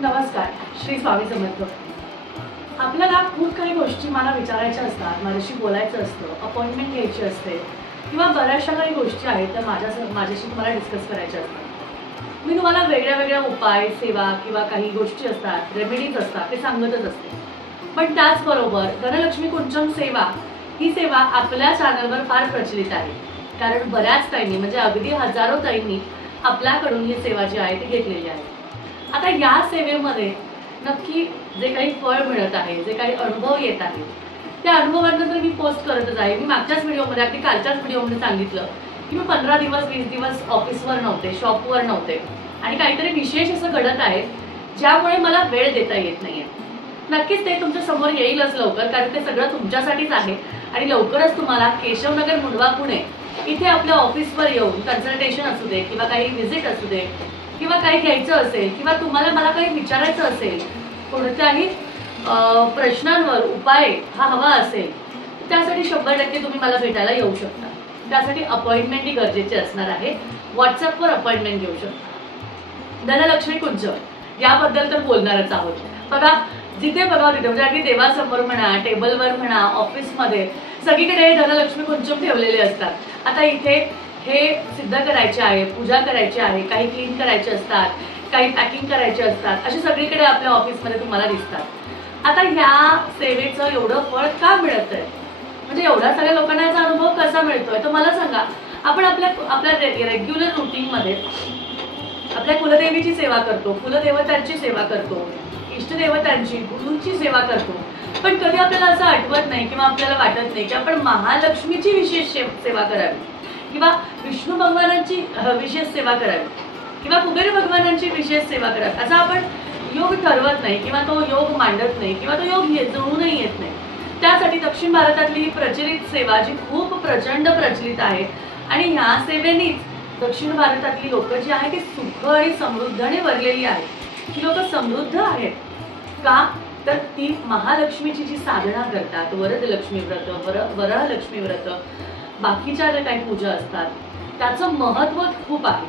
नमस्कार. श्री स्वामी समर्थ. आपल्याला खूप काही गोष्टी मला विचारायच्या असतात, माझ्याशी बोलायचं असतं, अपॉइंटमेंट घ्यायची असते किंवा बऱ्याचशा काही गोष्टी आहेत त्या माझ्याशी तुम्हाला डिस्कस करायच्या असतात. मी तुम्हाला वेगळ्या वेगळ्या उपाय, सेवा किंवा काही गोष्टी असतात, रेमेडीज असतात, ते सांगतच असते. पण त्याचबरोबर धनलक्ष्मी कुंचम सेवा ही सेवा आपल्या चॅनलवर फार प्रचलित आहे, कारण बऱ्याच ताईंनी म्हणजे अगदी हजारो ताईंनी आपल्याकडून ही सेवा जी आहे ती घेतलेली आहे. आता या सेवेमध्ये नक्की जे काही फळ मिळत आहे, जे काही अनुभव येत आहे, त्या अनुभवांना तर मी पोस्ट करतच आहे. मी मागच्याच व्हिडिओमध्ये, अगदी कालच्याच व्हिडिओमध्ये सांगितलं की मी 15 दिवस 20 दिवस ऑफिसवर नव्हते, शॉपवर नव्हते आणि काहीतरी विशेष असं घडत आहे ज्यामुळे मला वेळ देता येत नाहीये. नक्कीच ते तुमच्या समोर येईलच लवकर, कारण ते सगळं तुमच्यासाठीच आहे. आणि लवकरच तुम्हाला केशवनगर मुंडवा पुणे इथे आपल्या ऑफिसवर येऊन कन्सल्टेशन असू दे किंवा काही व्हिजिट असू दे किंवा काही घ्यायचं असेल किंवा तुम्हाला मला काही विचारायचं असेल, कोणत्याही प्रश्नांवर उपाय हा हवा असेल, त्यासाठी 100% तुम्ही मला भेटायला येऊ शकता. त्यासाठी अपॉइंटमेंटही गरजेची असणार आहे. व्हॉट्सअपवर अपॉइंटमेंट घेऊ शकता. धनलक्ष्मी कुंचम याबद्दल तर बोलणारच आहोत. बघा, जिथे बघा तिथे म्हणजे अगदी देवासमोर म्हणा, टेबलवर म्हणा, ऑफिसमध्ये सगळीकडे धनलक्ष्मी कुंचम ठेवलेले असतात. आता इथे हे सिद्ध करायचे आहे, पूजा करायची आहे, काही क्लीन करायचे असतात, काही पॅकिंग करायचे असतात, अशी सगळीकडे आपल्या ऑफिसमध्ये तुम्हाला दिसतात. आता ह्या सेवेचं एवढं फळ का मिळत आहे, म्हणजे एवढ्या सगळ्या लोकांना याचा अनुभव कसा मिळतोय, तर मला सांगा. आपण आपल्या रेग्युलर रुटीनमध्ये आपल्या कुलदेवीची सेवा करतो, कुलदेवतांची सेवा करतो, इष्टदेवतांची, गुरूंची सेवा करतो, पण कधी आपल्याला असं आठवत नाही किंवा आपल्याला वाटत नाही की आपण महालक्ष्मीची विशेष सेवा करावी किंवा विष्णू भगवानांची विशेष सेवा करावी किंवा कुबेर भगवानांची विशेष सेवा करावी. असा आपण योग ठरवत नाही किंवा तो योग मांडत नाही किंवा तो योग जुळूनही येत नाही. त्यासाठी दक्षिण भारतातली ही प्रचलित सेवा जी खूप प्रचंड प्रचलित आहे आणि ह्या सेवेनीच दक्षिण भारतातली लोक जी आहेत ती सुख आणि समृद्धीने भरलेली आहेत. ही लोक समृद्ध आहेत का, तर ती महालक्ष्मीची जी साधना करतात, वरदलक्ष्मी व्रत, वरलक्ष्मी व्रत, बाकीच्या ज्या काही पूजा असतात त्याचं महत्त्व खूप आहे.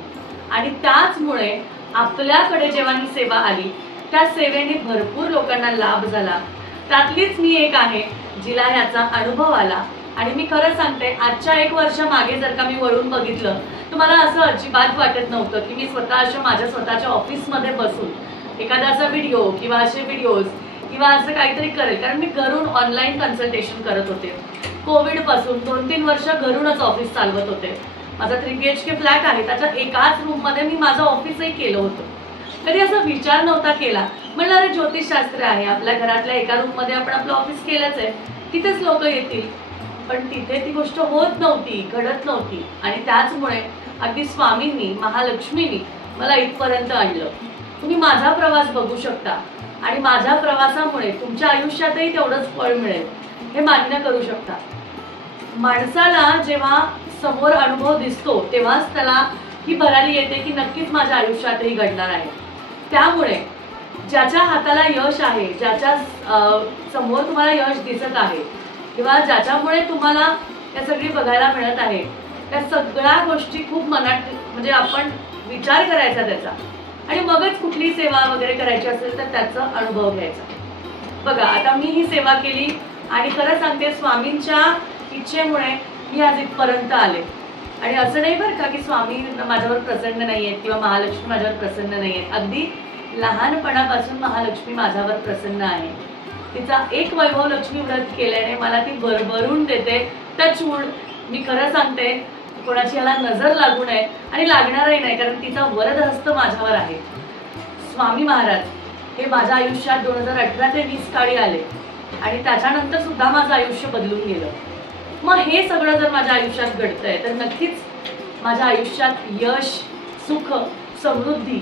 आणि त्याचमुळे आपल्याकडे जेव्हा ही सेवा आली त्या सेवेने भरपूर लोकांना लाभ झाला. त्यातलीच मी एक आहे जिला याचा अनुभव आला. आणि मी खरं सांगते, आजच्या 1 वर्ष मागे जर का मी वळून बघितलं तर मला असं अजिबात वाटत नव्हतं की मी स्वतः अशा माझ्या स्वतःच्या ऑफिसमध्ये बसून एखादा असा व्हिडिओ किंवा असे व्हिडिओज किंवा असं काहीतरी करेल, कारण मी घरून ऑनलाईन कन्सल्टेशन करत होते. कोविड पासून 2-3 वर्ष घरूनच ऑफिस चालवत होते. माझा 3 BHK फ्लॅट आहे, त्याच्या एकाच रूम मध्ये मी माझं ऑफिसही केलं होतं. कधी असा विचार नव्हता केला. म्हणलं अरे ज्योतिषशास्त्र आहे, आपल्या घरातल्या एका रूम मध्ये आपण आपलं ऑफिस केलंच आहे, तिथेच लोक येतील. पण तिथे ती गोष्ट होत नव्हती, घडत नव्हती. आणि त्याचमुळे अगदी स्वामींनी, महालक्ष्मींनी मला इथपर्यंत आणलं. तुम्ही माझा प्रवास बघू शकता आणि माझ्या प्रवासामुळे तुमच्या आयुष्यातही तेवढंच फळ मिळेल हे मान्य करू शकता. माणसाला जेव्हा समोर अनुभव दिसतो तेव्हाच त्याला ही भरारी येते की नक्कीच माझ्या आयुष्यातही घडणार आहे. त्यामुळे ज्याच्या हाताला यश आहे, ज्याच्या समोर तुम्हाला यश दिसत आहे किंवा ज्याच्यामुळे तुम्हाला या सगळी बघायला मिळत आहे, त्या सगळ्या गोष्टी खूप मनात म्हणजे आपण विचार करायचा त्याचा आणि मगच कुठली सेवा वगैरे करायची असेल तर त्याचा अनुभव घ्यायचा. बघा, आता मी ही सेवा केली आणि खरं सांगते स्वामींच्या इच्छेमुळे मी आज इथपर्यंत आले. आणि असं नाही बरं का की स्वामी माझ्यावर प्रसन्न नाहीयेत किंवा महालक्ष्मी माझ्यावर प्रसन्न नाहीयेत. अगदी लहानपणापासून महालक्ष्मी माझ्यावर प्रसन्न आहे. तिचा एक वैभव लक्ष्मी व्रत केल्याने मला ती भरभरून देते. टचवूड, मी खरं सांगते, कोणाची याला नजर लागू नये आणि लागणारही नाही, कारण तिचा वरद हस्त माझ्यावर आहे. स्वामी महाराज हे माझ्या आयुष्यात 2018 ते 20 काळी आले आणि त्याच्यानंतर सुद्धा माझं आयुष्य बदलून गेलं. मग हे सगळं जर माझ्या आयुष्यात घडतंय तर नक्कीच माझ्या आयुष्यात यश, सुख, समृद्धी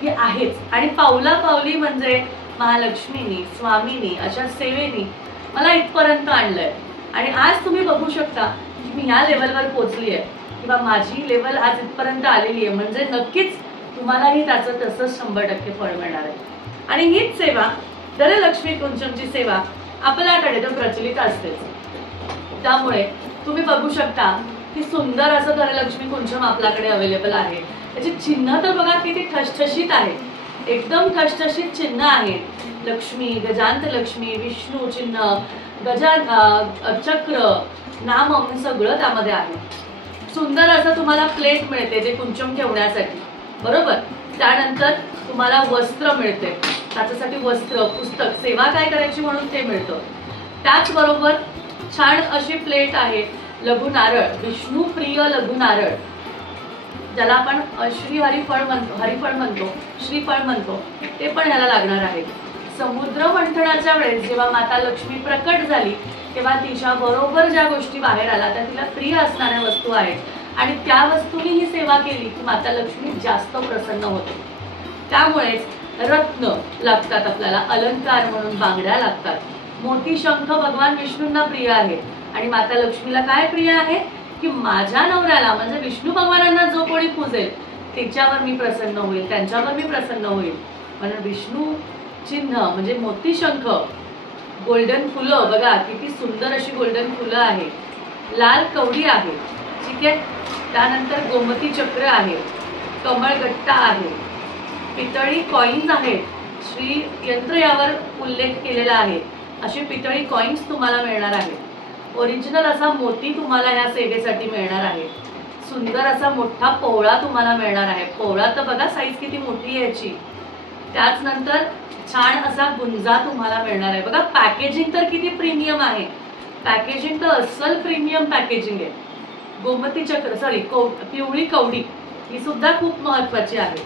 ही आहेच. आणि पावला पावली म्हणजे महालक्ष्मीनी, स्वामीनी, अशा सेवेनी मला इथपर्यंत आणलंय. आणि आज तुम्ही बघू शकता की मी ह्या लेवलवर पोहोचली आहे किंवा माझी लेवल आज इथपर्यंत आलेली आहे, म्हणजे नक्कीच तुम्हालाही त्याचं तसंच 100% फळ मिळणार आहे. आणि हीच सेवा, धनलक्ष्मी कुंचमची सेवा आपल्याकडे तर प्रचलित असतेच. त्यामुळे तुम्ही बघू शकता की सुंदर असं धनलक्ष्मी कुंचम आपल्याकडे अवेलेबल आहे. त्याची चिन्ह तर बघा किती ठसठशीत आहे. एकदम ठसठशीत चिन्ह आहेत. लक्ष्मी, गजांत लक्ष्मी, विष्णू चिन्ह, चक्र, नामम सगळं त्यामध्ये आहे. सुंदर असं तुम्हाला प्लेट मिळते ते कुंचम ठेवण्यासाठी, बरोबर. त्यानंतर तुम्हाला वस्त्र मिळते, त्याच्यासाठी वस्त्र, पुस्तक, सेवा काय करायची म्हणून ते मिळतं. त्याचबरोबर छान अशी प्लेट आहे लघु नारळ, विष्णू प्रिय लघु नारळ, ज्याला आपण श्री हरिफळ म्हणतो, श्रीफळ म्हणतो, ते पण ह्याला लागणार आहे. समुद्र मंथनाच्या वेळेस जेव्हा माता लक्ष्मी प्रकट झाली तेव्हा तिच्या बरोबर ज्या गोष्टी बाहेर आल्या त्या तिला प्रिय असणाऱ्या वस्तू आहेत आणि त्या वस्तूंनी ही सेवा केली की माता लक्ष्मी जास्त प्रसन्न होते. त्यामुळेच रत्न लागतात आपल्याला, अलंकार म्हणून बांगड्या लागतात. मोती शंख भगवान विष्णूंना प्रिय आहे आणि माता लक्ष्मीला काय प्रिय आहे की माझ्या नवऱ्याला म्हणजे विष्णू भगवानांना जो कोणी पूजेल त्याच्यावर मी प्रसन्न होईल, त्यांच्यावर मी प्रसन्न होईल. म्हणून विष्णू चिन्ह म्हणजे मोती शंख, गोल्डन फुलं बघा किती सुंदर अशी गोल्डन फुलं आहे, लाल कवडी आहे, ठीक आहे. त्यानंतर गोमती चक्र आहे, कमळगट्टा आहे, पितळी कॉइन्स आहेत, श्री यंत्र यावर उल्लेख केलेला आहे. अशी पितळी कॉइन्स तुम्हाला मिळणार आहे. ओरिजिनल असा मोती तुम्हाला या सेवेसाठी मिळणार आहे. सुंदर असा मोठा पोवळा तुम्हाला मिळणार आहे. पोवळा तर बघा साईज किती मोठी आहे याची. त्याच नंतर छान असा गुंजा तुम्हाला मिळणार आहे. बघा पॅकेजिंग तर किती प्रीमियम आहे, पॅकेजिंग तर अस्सल प्रीमियम पॅकेजिंग आहे. गोमती चक्र पिवळी कवडी ही सुद्धा खूप महत्वाची आहे.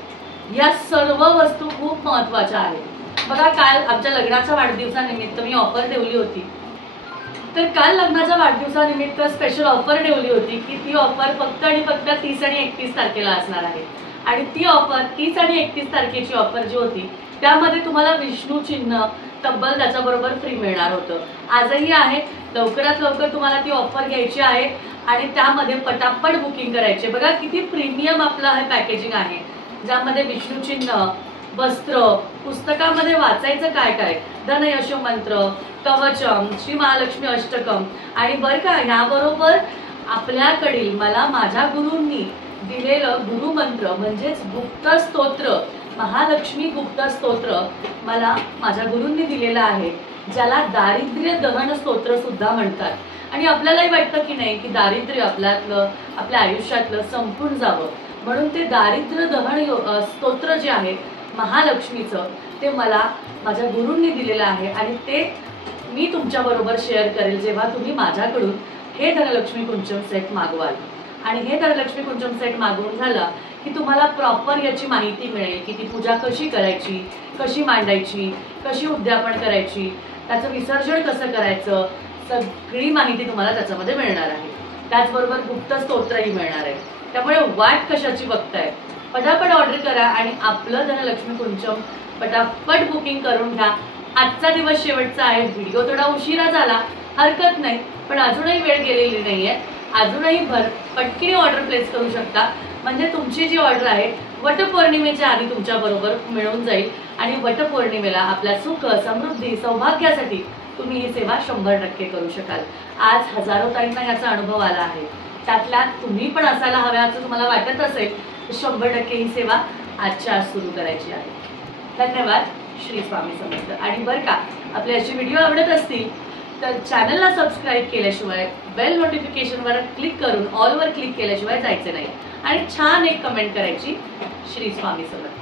या सर्व वस्तू खूप महत्वाच्या आहेत. बघा काल आमच्या लग्नाच्या वाढदिवसानिमित्त मी ऑफर ठेवली होती, तर काल लग्नाच्या वाढदिवसानिमित्त स्पेशल ऑफर ठेवली होती की ती ऑफर फक्त आणि फक्त 30 आणि 31 तारखेला असणार आहे. आणि ती ऑफर 30 आणि 31 तारखेची ऑफर जी होती त्यामध्ये तुम्हाला विष्णू चिन्ह तब्बल त्याच्याबरोबर फ्री मिळणार होतं. आजही आहे, लवकरात लवकर तुम्हाला ती ऑफर घ्यायची आहे आणि त्यामध्ये पटापट बुकिंग करायचे. बघा किती प्रीमियम आपलं हे पॅकेजिंग आहे, ज्यामध्ये विष्णू चिन्ह, वस्त्र, पुस्तकामध्ये वाचायचं काय काय, धनयश मंत्र, कवचम, श्री महालक्ष्मी अष्टकम आणि बरं का ह्याबरोबर आपल्याकडील मला माझ्या गुरूंनी दिलेलं गुरुमंत्र म्हणजेच गुप्त स्तोत्र, महालक्ष्मी गुप्त स्तोत्र मला माझ्या गुरूंनी दिलेलं आहे, ज्याला दारिद्र्य दहन स्तोत्र सुद्धा म्हणतात. आणि आपल्यालाही वाटतं की नाही की दारिद्र्य आपल्या आयुष्यातलं संपून जावं म्हणून ते दारिद्र्य दहन स्तोत्र जे आहे महालक्ष्मीचं ते मला माझ्या गुरूंनी दिलेलं आहे आणि ते मी तुमच्या बरोबर शेअर करेल जेव्हा तुम्ही माझ्याकडून हे धनलक्ष्मी कुंचम सेट मागवाल. आणि हे धनलक्ष्मी कुंचम सेट मागवून झाला की तुम्हाला प्रॉपर याची माहिती मिळेल की ती पूजा कशी करायची, कशी मांडायची, कशी उद्यापन करायची, त्याचं विसर्जन कसं करायचं, सगळी माहिती तुम्हाला त्याच्यामध्ये मिळणार आहे. त्याचबरोबर गुप्त स्तोत्रही मिळणार आहे. त्यामुळे वाट कशाची बघताय, पटापट ऑर्डर करा आणि आपलं धनलक्ष्मी कुंचम पटापट बुकिंग करून घ्या. आजचा दिवस शेवटचा आहे. व्हिडिओ थोडा उशिरा झाला, हरकत नाही, पण अजूनही वेळ गेलेली नाहीये. अजूनही पटकन ऑर्डर प्लेस करू शकता म्हणजे तुमची जी ऑर्डर आहे वटपौर्णिमेच्या आधी तुमच्या बरोबर मिळून जाईल आणि वटपौर्णिमेला आपल्या सुख, समृद्धी, सौभाग्यासाठी तुम्ही ही सेवा 100% करू शकाल. आज हजारो ताईंना याचा अनुभव आला आहे, त्यातल्या तुम्ही पण असायला हव्या असं तुम्हाला वाटत असेल तर 100% ही सेवा आजच्या आज सुरू करायची आहे. धन्यवाद. श्री स्वामी समर्थ. आणि बरं का आपले असे व्हिडिओ आवडत असतील तर चॅनलला सबस्क्राईब केल्याशिवाय बेल नोटिफिकेशनवर क्लिक करून ऑलवर क्लिक केल्याशिवाय जायचं नाही आणि छान एक कमेंट करायची. श्री स्वामी समर्थ.